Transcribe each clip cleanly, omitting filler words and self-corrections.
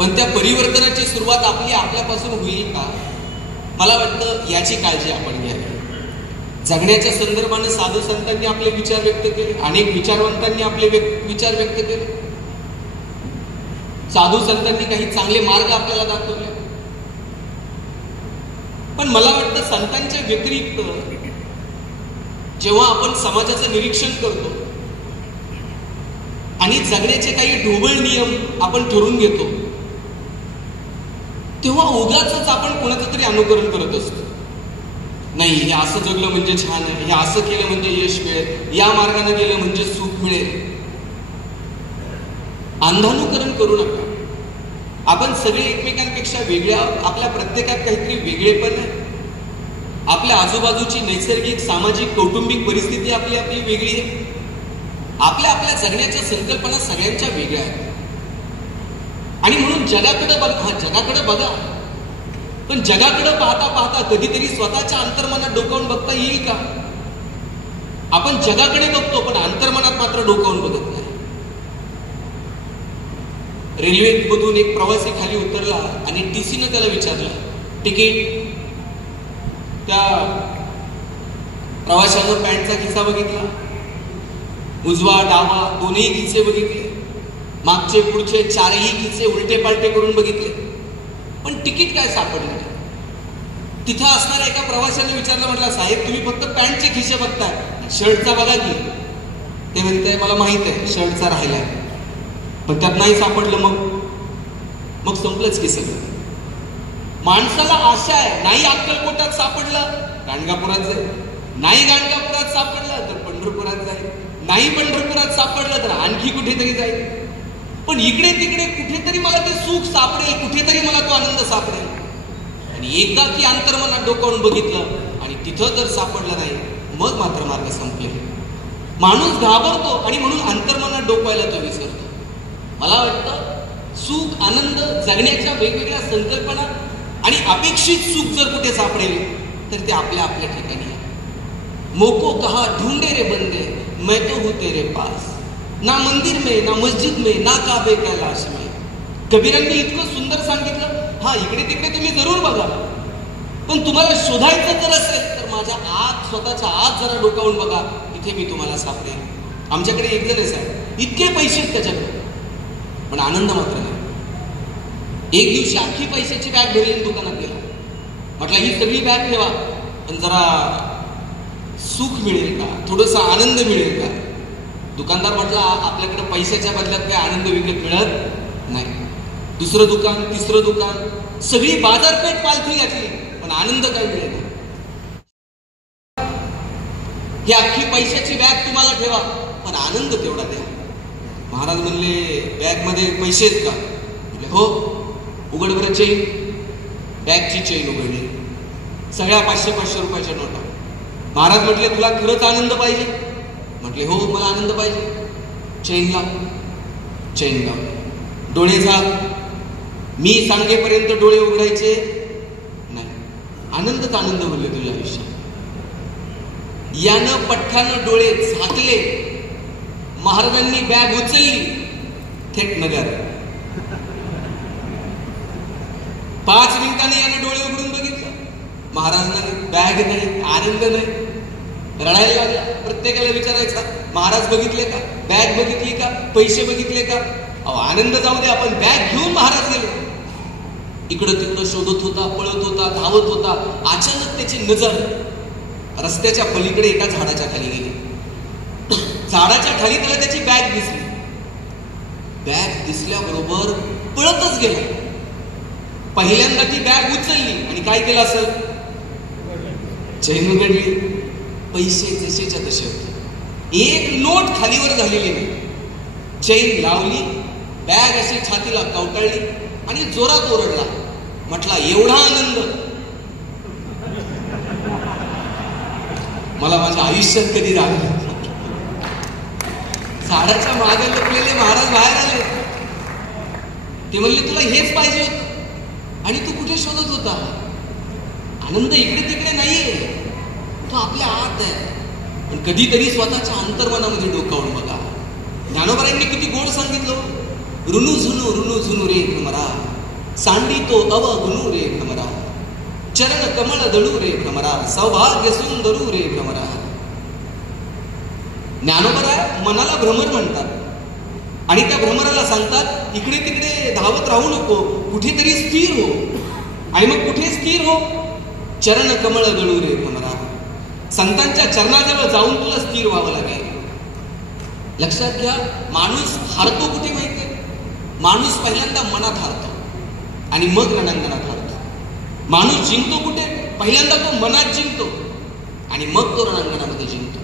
पण त्या परिवर्तनाची सुरुवात आपल्यापासून होईल का? मला वाटतं याची काळजी आपण घ्यावी. जगण्याच्या संदर्भाने साधू संतांनी आपले विचार व्यक्त केले, अनेक विचारवंतांनी आपले विचार व्यक्त केले, साधू संतांनी काही चांगले मार्ग आपल्याला दाखवले. पण मला वाटतं संतांच्या व्यतिरिक्त जेव्हा आपण समाजाचं निरीक्षण करतो आणि जगण्याचे काही ढोबळ नियम आपण ठरवून घेतो, तेव्हा उगाच आपण कोणाचं तरी अनुकरण करत असतो. नाही, हे असं जगलं म्हणजे छान आहे, हे असं केलं म्हणजे यश मिळेल, या मार्गाने गेलं म्हणजे सुख मिळेल. अंधानुकरण करू नका. आपण सगळे एकमेकांपेक्षा वेगळे आहोत. आपल्या प्रत्येकात काहीतरी वेगळेपण आहे. आपल्या आजूबाजूची नैसर्गिक, सामाजिक, कौटुंबिक परिस्थिती आपली वेगळी आहे. आपल्या जगण्याच्या संकल्पना सगळ्यांच्या वेगळ्या आहेत. आणि म्हणून जगाकडे बघा, पण जगाकडे पाहता पाहता कधीतरी स्वतःच्या अंतर्मनात डोकावून बघता येईल का? आपण जगाकडे बघतो पण अंतर्मनात मात्र डोकावून बघत नाही. रेल्वेमधून एक प्रवासी खाली उतरला आणि टीसीनं त्याला विचारलं, तिकीट. त्या प्रवाशानं पॅन्टचा खिसा बघितला, उजवा डावा दोन्ही खिसे बघितले, मागचे पुढचे चारही खिसे उलटे पालटे करून बघितले, पण तिकीट काय सापडलं नाही. तिथं असणाऱ्या एका प्रवाशाने विचारलं, म्हटलं, साहेब तुम्ही फक्त पॅन्टचे खिसे बघताय, शर्टचा बघा की. ते म्हणताय, मला माहित आहे शर्टचा राहिलाय, पण त्यात नाही सापडलं. मग संपलंच की सगळं. माणसाला आशा आहे, नाही अक्कलकोटात सापडलं गाणगापुरात जाईल, नाही गाणगापुरात सापडलं तर पंढरपुरात जाईल, नाही पंढरपुरात सापडलं तर आणखी कुठेतरी जाईल. पण इकडे तिकडे कुठेतरी मला ते सुख सापडेल, कुठेतरी मला तो आनंद सापडेल. आणि एकदा की अंतर्मनात डोकावून बघितलं आणि तिथं जर सापडलं नाही, मग मात्र मार्ग संपले. माणूस घाबरतो आणि म्हणून अंतर्मनात डोकवायला तो विसरतो. मला वाटतं सुख, आनंद, जगण्याच्या वेगवेगळ्या संकल्पना आणि अपेक्षित सुख जर कुठे सापडेल तर ते आपल्या ठिकाणी आहे. मोको कहा ढूंढे रे बंदे, मैं तो हूं तेरे पास, ना मंदिर में ना मस्जिद में ना काबे कैलाश में. कबीरांनी इतकं सुंदर सांगितलं, हा इकडे तिकडे तुम्ही जरूर बघा, पण तुम्हाला शोधायचं जर असेल तर माझ्या आत, स्वतःच्या आत जरा डोकावून बघा, तिथे मी तुम्हाला सापडेल. आमच्याकडे एक जण आहे, इतके पैसे त्याच्याकडे, पण आनंद मात्र नाही. एक दिवशी अख्खी पैशाची बॅग भरली दुकानात गेला. म्हटलं, ही सगळी बॅग ठेवा, पण जरा सुख मिळेल का, थोडासा आनंद मिळेल का? दुकानदार म्हटला, आपल्याकडे पैशाच्या बदल्यात काही आनंद विकत मिळत नाही. दुसरं दुकान, तिसरं दुकान, सगळी बाजारपेठ पालखी घातली, पण आनंद काय मिळेल? ही अख्खी पैशाची बॅग तुम्हाला ठेवा, पण आनंद तेवढा द्या. महाराज म्हणले, बॅग मध्ये पैसे आहेत का? म्हटले, हो. उघड बरं चेन. बॅगची चेन उघडली, सगळ्या 500-500 रुपयाच्या नोटा. महाराज म्हटले, तुला खरंच आनंद पाहिजे? म्हटले, हो, मला आनंद पाहिजे. चेन लाव. चेन लाव. डोळे झाक. मी सांगेपर्यंत डोळे उघडायचे नाही. आनंदच आनंद बोलले तुझ्या आयुष्यात. यानं पठ्ठानं डोळे झाकले. महाराजांनी बॅग उचलली, थेट नगर. 5 मिनिटांनी याने डोळे उघडून बघितलं, महाराजांना बॅग नाही, आनंद नाही. रडायला लागला. प्रत्येकाला विचारायचा, महाराज बघितले का, बॅग बघितली का, पैसे बघितले का? अहो, आनंद जाऊ दे, आपण बॅग घेऊन महाराज गेले. इकडं तिकडं शोधत होता, पळत होता, धावत होता. अचानक त्याची नजर रस्त्याच्या पलीकडे एका झाडाच्या खाली गेली. झाडाच्या खाली त्याला त्याची बॅग दिसली. बॅग दिसल्याबरोबर पळतच गेला. पहिल्यांदा ती बॅग उचलली आणि काय केलं असेल? चैन उघडली. पैसे जसेच्या तसे होते, एक नोट खालीवर झालेली नाही. चैन लावली, बॅग अशी छातीला कवटाळली आणि जोरात ओरडला. म्हटला, एवढा आनंद मला माझ्या आयुष्यात कधी झाला. झाडाच्या मागे लपलेले महाराज बाहेर आले. ते म्हणले, तुला हेच पाहिजे होतं आणि तू कुठे शोधत होता? आनंद इकडे तिकडे नाहीये, तो आपल्या आत आहे. पण कधीतरी स्वतःच्या अंतर्मनामध्ये डोकावून बघा. ज्ञानोबारांनी किती गोड सांगितलं, रुनू झुनू रे भ्रमरा, सांडितो अवगुणू रे भ्रमरा, चरण कमळ दळू रे भ्रमरा, सौभाग्य सुंदरू रे भ्रमरा. ज्ञानोबा मनाला भ्रमर म्हणतात आणि त्या भ्रमराला सांगतात इकडे तिकडे धावत राहू नको, कुठेतरी स्थिर हो. आणि मग कुठे स्थिर हो? चरण कमळ दळू रे भ्रमरा. संतांच्या चरणाजवळ जाऊन तुला स्थिर व्हावं लागेल. लक्षात घ्या, माणूस हारतो कुठे माहितीये? माणूस पहिल्यांदा मनात हारतो आणि मग रणांगणात हारतो. माणूस जिंकतो कुठे? पहिल्यांदा तो मनात जिंकतो आणि मग तो रणांगणामध्ये जिंकतो.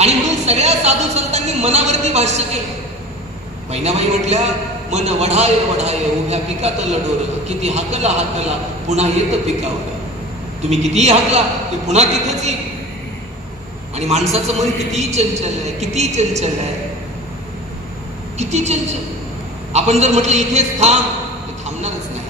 आणि म्हणून सगळ्या साधू संतांनी मनावरती भाष्य केलं. बहिणाबाई म्हटल्या, मन वढाय वढाय उभ्या पिकात लडोर, किती हाकला हाकला पुन्हा येत पिकावर. तुम्ही कितीही हाकला ते पुन्हा तिथेच येईल. आणि माणसाचं मन कितीही चंचल आहे, किती चंचल आहे, किती चंचल. आपण जर म्हटलं इथेच थांब, ते थांबणारच नाही.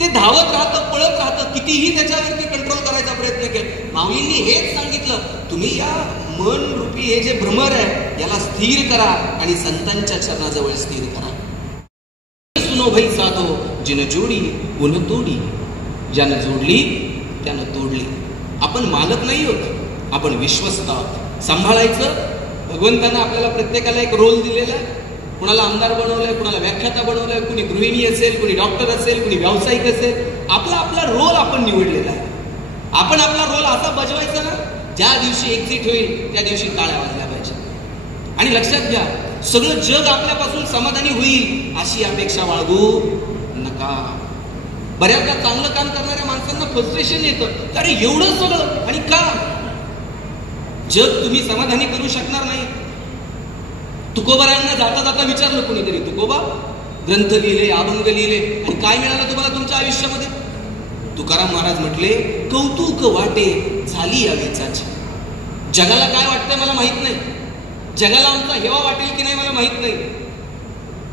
ते धावत राहतं, पळत राहतं, कितीही त्याच्यावरती कंट्रोल करायचा प्रयत्न केला. माऊलींनी हेच सांगितलं, तुम्ही या मन रूपी हे जे भ्रमर आहे याला स्थिर करा आणि संतांच्या चरणाजवळ स्थिर करा. सुनो भाई साधो जिन जोडी उन तोडी, ज्यानं जोडली त्यानं तोडली. आपण मालक नाही होत, आपण विश्वस्त आहोत. सांभाळायचं. भगवंतानं आपल्याला प्रत्येकाला एक रोल दिलेला आहे. कुणाला आमदार बनवलंय, कुणाला व्याख्याता बनवलंय, कुणी गृहिणी असेल, कुणी डॉक्टर असेल, कुणी व्यावसायिक असेल. आपला आपला रोल आपण निवडलेला आहे. आपण आपला रोल असा बजवायचा ना, ज्या दिवशी एक्झिट होईल त्या दिवशी टाळ्या वाजल्या पाहिजे. आणि लक्षात घ्या, सगळं जग आपल्यापासून समाधानी होईल अशी अपेक्षा बाळगू नका. बऱ्याचदा चांगलं काम करणाऱ्या माणसांना फ्रस्ट्रेशन येतं, अरे एवढं सगळं आणि का? जग तुम्ही समाधानी करू शकणार नाही. तुकोबारायांना जाता जाता विचारलं कोणीतरी, तुकोबा ग्रंथ लिहिले, अभंग लिहिले आणि काय मिळालं तुम्हाला तुमच्या आयुष्यामध्ये? तुकाराम महाराज म्हटले, कौतुक वाटे झाली या वेचाची. जगाला काय वाटतंय मला माहित नाही, जगाला आमचा हेवा वाटेल की नाही मला माहित नाही,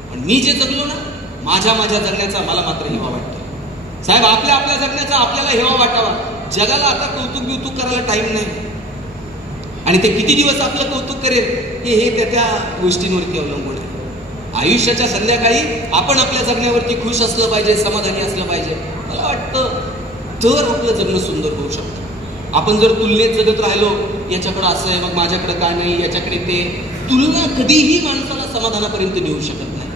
पण मी जे जगलो ना, माझ्या जगण्याचा मला मात्र हेवा वाटतो. साहेब, आपल्या जगण्याचा आपल्याला हेवा वाटावा. जगाला आता कौतुक करायला टाइम नाही. आणि ते किती दिवस आपलं कौतुक करेल हे त्या गोष्टींवरती अवलंबून आहे. आयुष्याच्या संध्याकाळी आपण आपल्या जगण्यावरती खुश असलं पाहिजे, समाधानी असलं पाहिजे. मला वाटतं तर आपलं जगणं सुंदर होऊ शकतं. आपण जर तुलनेत जगत राहिलो, याच्याकडं असं आहे मग माझ्याकडे काय नाही, याच्याकडे ते, तुलना कधीही माणसाला समाधानापर्यंत नेऊ शकत नाही.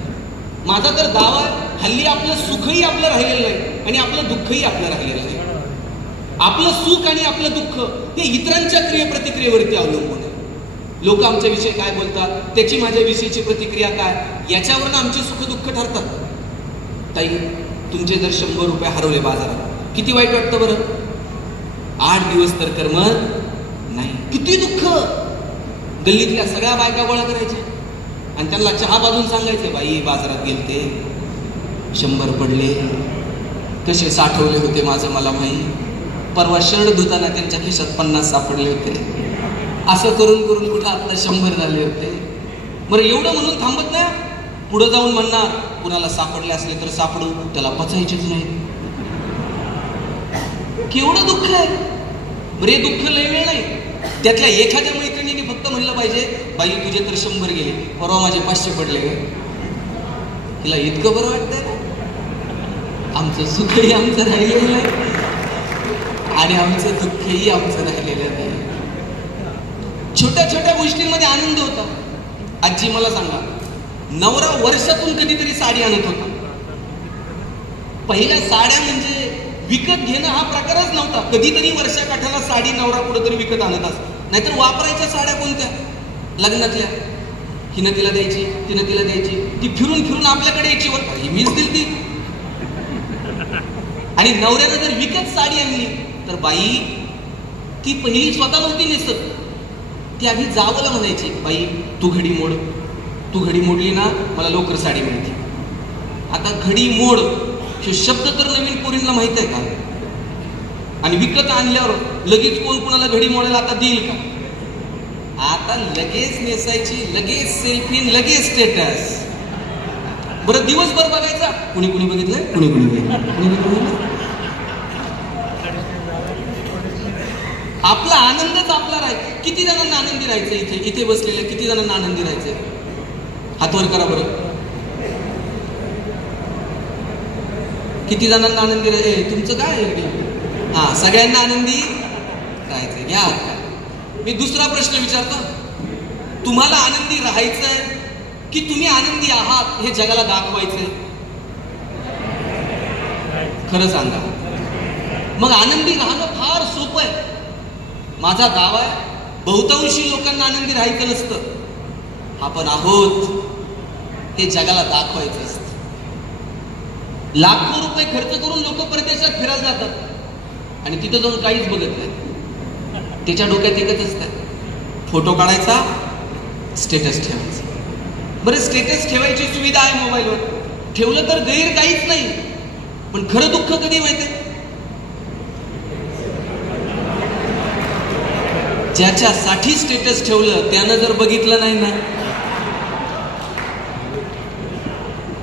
माझा तर दावा आहे, हल्ली आपलं सुखही आपलं राहिलेलं नाही आणि आपलं दुःखही आपलं राहिलेलं नाही. आपलं सुख आणि आपलं दुःख हे इतरांच्या क्रियेप्रतिक्रियेवरती अवलंबून आहे. लोक आमच्याविषयी काय बोलतात, त्याची माझ्याविषयीची प्रतिक्रिया काय, याच्यावरनं आमचे सुख दुःख ठरतात. ताई, तुमचे जर 100 रुपये हरवले बाजारात, किती वाईट वाटतं बरं? 8 दिवस तर करमत नाही. किती दुःख. गल्लीतल्या सगळ्या बायका गोळा करायच्या आणि त्यांना चहा बाजून सांगायचे, बाई बाजारात गेलते, 100 पडले, कसे साठवले होते माझं मला माहीत, परवा शर्ट धुताना त्यांच्या खिशात 50 सापडले होते, असं करून करून कुठं आता 100 झाले होते. बरं, एवढं म्हणून थांबत नाही, पुढे जाऊन म्हणणार, कुणाला सापडले असले तर सापडू, त्याला पचायचेच नाही. केवढं दुःख आहे. बरे, दुःख लय वेळ नाही. त्यातल्या एखाद्या मैत्रिणीने फक्त म्हणलं पाहिजे, बाई तुझे तर 100 गेले, परवा माझे 500 पडले. तिला इतकं बरं वाटतंय ना. आमचं सुखही आमचं राहिलेलं नाही आणि आमचं दुःखही आमचं राहिलेलं नाही. छोट्या छोट्या गोष्टींमध्ये आनंद होता. आजी, मला सांगा, नवरा वर्षातून कधीतरी साडी आणत होता. पहिल्या साड्या म्हणजे विकत घेणं हा प्रकारच नव्हता. कधीतरी वर्षाकाठाला साडी नवरा कुठेतरी विकत आणत असत. नाहीतर वापरायच्या साड्या कोणत्या? लग्नातल्या. हिनं तिला द्यायची, तिनं तिला द्यायची, ती फिरून फिरून आपल्याकडे यायची, ही मीच दिली ती. आणि नवऱ्यानं जर विकत साडी आणली तर बाई ती पहिली स्वतः नव्हती नेसत, ती आधी जावला म्हणायची, बाई तू घडी मोड, तू घडी मोडली ना मला लवकर साडी मिळते. आता घडी मोड हे शब्द तर नवीन पोरींना माहित आहे का? आणि विकत आणल्यावर लगेच कोण कोणाला घडी मोडायला आता देईल का? आता लगेच नेसायची, लगेच सेल्फी, लगेच स्टेटस. बरं, दिवसभर बघायचा, कुणी कुणी बघितलंय, कुणी कुणी बघितलं. आपला आनंदच आपला राहायचा. किती जणांना आनंदी राहायचं? इथे बसलेले किती जणांना आनंदी राहायचंय? हात वर करा बरं. किती जणांना आनंदी तुमचं काय हा सगळ्यांना आनंदी राहायचं घ्या. मी दुसरा प्रश्न विचारतो, तुम्हाला आनंदी राहायचंय की तुम्ही आनंदी आहात हे जगाला दाखवायचंय? खरं सांगा. मग आनंदी राहणं फार सोपं आहे. माझा दावा आहे बहुतांशी लोकांना आनंदी राहायचं नसतं. आपण आहोत हे जगाला दाखवायचं असतं. लाखो रुपये खर्च करून लोक परदेशात फिरायला जातात आणि तिथं जाऊन काहीच बघत नाही. त्याच्या डोक्यात एकच असतं, फोटो काढायचा, स्टेटस ठेवायचा. बरं, स्टेटस ठेवायची सुविधा आहे मोबाईलवर, ठेवलं तर गैर काहीच नाही. पण खरं दुःख कधी माहितीये? ज्याच्यासाठी स्टेटस ठेवलं त्यानं जर बघितलं नाही ना,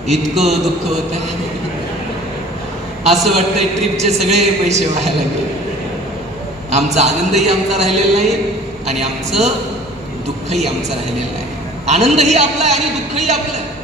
इतकं दुःख होत आहे. असं वाटतंय ट्रिपचे सगळे पैसे व्हायला गेले. आमचा आनंदही आमचा राहिलेला नाही आणि आमचं दुःखही आमचं राहिलेलं आहे. आनंदही आपला आहे आणि दुःखही आपलं आहे.